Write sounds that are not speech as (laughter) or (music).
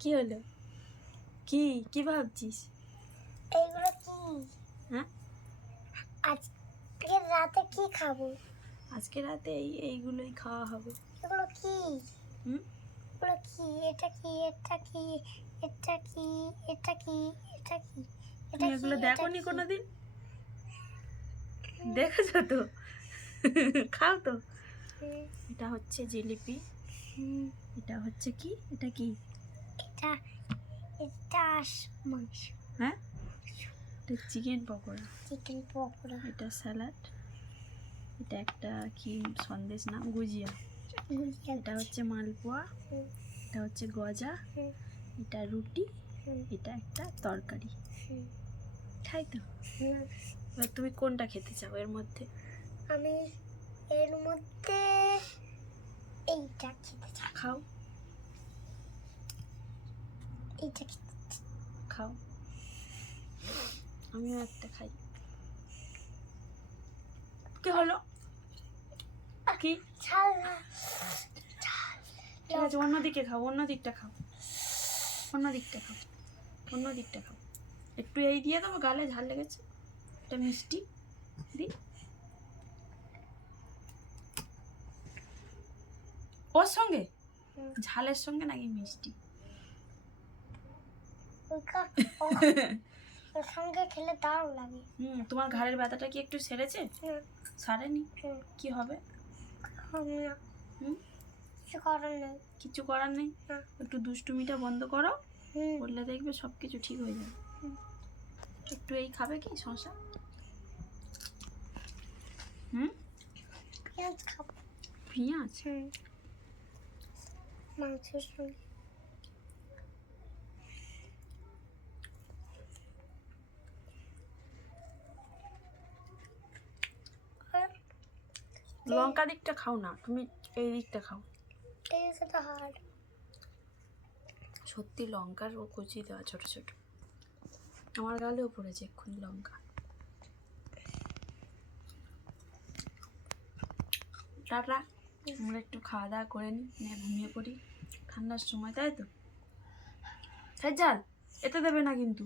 কি হলো? কি কি ভাবছিস? এইগুলো কি? হ্যাঁ? আজকে রাতে কি খাব? আজকে রাতে এই এইগুলোই খাওয়া হবে। এগুলো কি? হুম? এগুলো কি? এটা কি? এটা কি? এটা কি? এটা কি? এটা কি? এগুলো দেখো নি কোনোদিন? দেখেছ তো? (laughs) খাও তো। এটা হচ্ছে জিলিপি। এটা হচ্ছে কি? এটা কি? এটা এটা মাংস। হ্যাঁ? এটা চিকেন পকোড়া। চিকেন পকোড়া। এটা স্যালাড। এটা একটা কি সন্দেশ নাম গুজিয়া। এটা হচ্ছে মালপোয়া। এটা হচ্ছে গজা। এটা রুটি। এটা একটা তরকারি। খাই তো? এবার তুমি কোনটা খেতে চাও এর মধ্যে? আমি এর মধ্যে এইটা খেতে চাই। খাও। এইটা খাও। আমিও একটা খাই। কি হলো? কি? ঠিক আছে অন্য দিকে খাও অন্য দিকটা খাও। অন্য দিকটা খাও অন্য দিকটা খাও। একটু এই দিয়ে দেবো গালে ঝাল লেগেছে। এটা মিষ্টি দি। ওর সঙ্গে? ঝালের সঙ্গে নাকি মিষ্টি? (laughs) ওর সঙ্গে খেলে দারুণ লাগে। হুম তোমার ঘাড়ের ব্যথাটা কি একটু সেরেছে? সারেনি? কি হবে? হুম কিছু করার নেই। কিছু করার নেই? একটু দুষ্টুমিটা বন্ধ করো করলে দেখবে সব কিছু ঠিক হয়ে যাবে। হুম। একটু এই খাবে কি? শশা হুম? পেঁয়াজ খাব। পেঁয়াজ? মাংসের সঙ্গে। লঙ্কা দিকটা খাও না তুমি এই দিকটা খাও। সত্যি লঙ্কার ও কুচি দেওয়া ছোট ছোট। আমার গালেও পড়েছে এক্ষুনি লঙ্কা। টাটা আমরা একটু খাওয়া দাওয়া করে নিই নিয়ে ঘুমিয়ে পড়ি। ঠান্ডার সময় তাই তো? হ্যাঁ জাল এতে দেবে না কিন্তু।